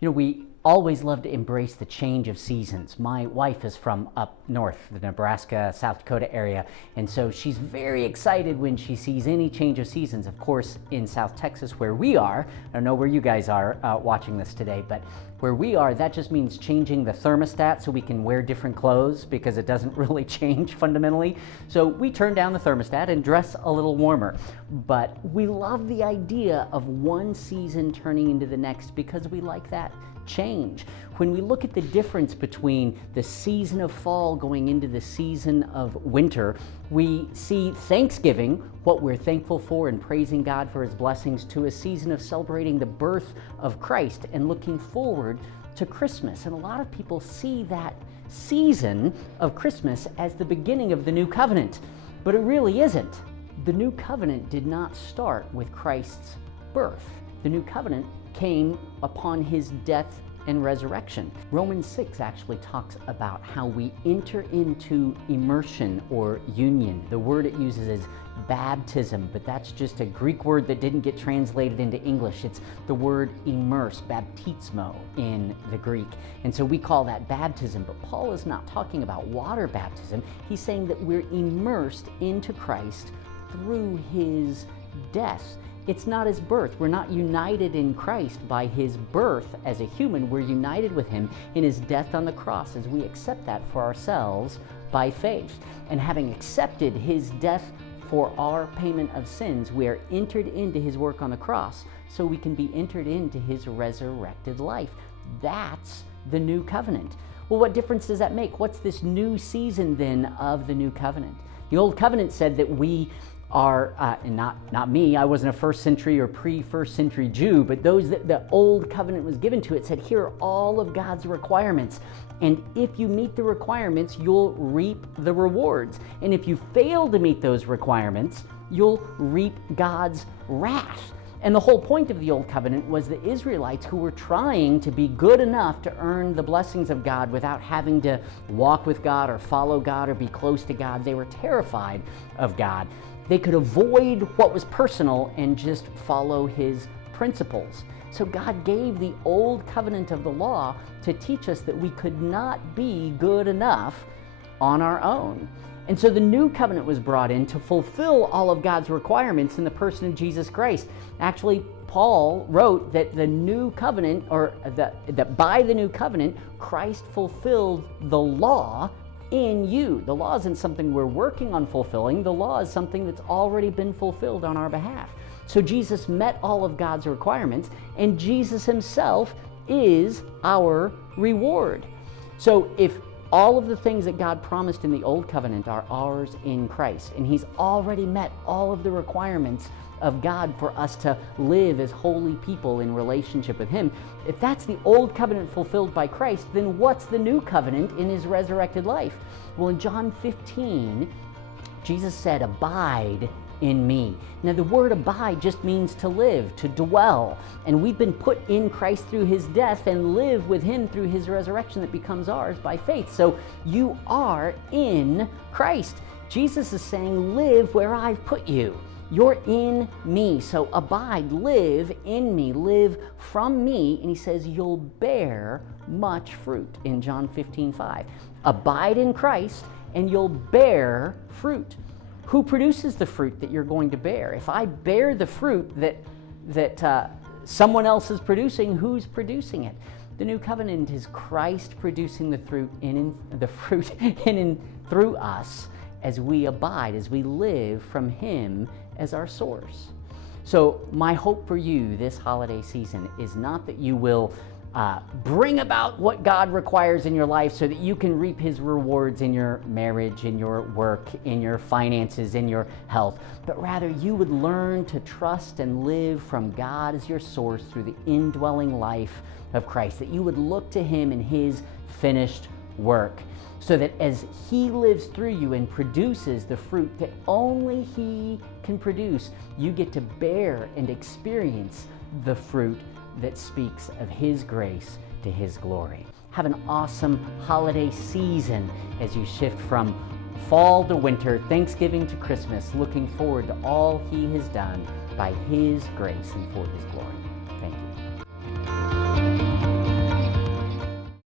We always love to embrace the change of seasons. My wife is from up north, the Nebraska, South Dakota area, and so she's very excited when she sees any change of seasons. Of course, in South Texas, where we are, I don't know where you guys are watching this today, but where we are, that just means changing the thermostat so we can wear different clothes, because it doesn't really change fundamentally. So we turn down the thermostat and dress a little warmer. But we love the idea of one season turning into the next because we like that change. When we look at the difference between the season of fall going into the season of winter, we see Thanksgiving, what we're thankful for and praising God for His blessings, to a season of celebrating the birth of Christ and looking forward to Christmas. And a lot of people see that season of Christmas as the beginning of the new covenant, but it really isn't. The new covenant did not start with Christ's birth. The new covenant came upon His death and resurrection. Romans 6 actually talks about how we enter into immersion or union. The word it uses is baptism, but that's just a Greek word that didn't get translated into English. It's the word immerse, baptismo in the Greek. And so we call that baptism, but Paul is not talking about water baptism. He's saying that we're immersed into Christ through His death. It's not His birth. We're not united in Christ by His birth as a human. We're united with Him in His death on the cross as we accept that for ourselves by faith. And having accepted His death for our payment of sins, we are entered into His work on the cross so we can be entered into His resurrected life. That's the new covenant. Well, what difference does that make? What's this new season then of the new covenant? The old covenant said that we are, and not me, I wasn't a first century or pre-first century Jew, but those that the old covenant was given to, it said, here are all of God's requirements. And if you meet the requirements, you'll reap the rewards. And if you fail to meet those requirements, you'll reap God's wrath. And the whole point of the Old Covenant was the Israelites who were trying to be good enough to earn the blessings of God without having to walk with God or follow God or be close to God. They were terrified of God. They could avoid what was personal and just follow His principles. So God gave the Old Covenant of the law to teach us that we could not be good enough on our own. And so the new covenant was brought in to fulfill all of God's requirements in the person of Jesus Christ. Actually, Paul wrote that the new covenant, or that by the new covenant, Christ fulfilled the law in you. The law isn't something we're working on fulfilling. The law is something that's already been fulfilled on our behalf. So Jesus met all of God's requirements, and Jesus Himself is our reward. So if all of the things that God promised in the Old Covenant are ours in Christ, and He's already met all of the requirements of God for us to live as holy people in relationship with Him. If that's the Old Covenant fulfilled by Christ, then what's the new covenant in His resurrected life? Well, in John 15, Jesus said, "Abide in me." Now, the word abide just means to live, to dwell. And we've been put in Christ through His death and live with Him through His resurrection that becomes ours by faith. So you are in Christ. Jesus is saying, live where I've put you. You're in me. So abide, live in me, live from me. And He says you'll bear much fruit in John 15:5. Abide in Christ and you'll bear fruit. Who produces the fruit that you're going to bear? If I bear the fruit that someone else is producing, who's producing it? The new covenant is Christ producing the fruit in and through us as we abide, as we live from Him as our source. So my hope for you this holiday season is not that you will bring about what God requires in your life so that you can reap His rewards in your marriage, in your work, in your finances, in your health, but rather you would learn to trust and live from God as your source through the indwelling life of Christ, that you would look to Him in His finished work, so that as He lives through you and produces the fruit that only He can produce, you get to bear and experience the fruit that speaks of His grace to His glory. Have an awesome holiday season as you shift from fall to winter, Thanksgiving to Christmas, looking forward to all He has done by His grace and for His glory.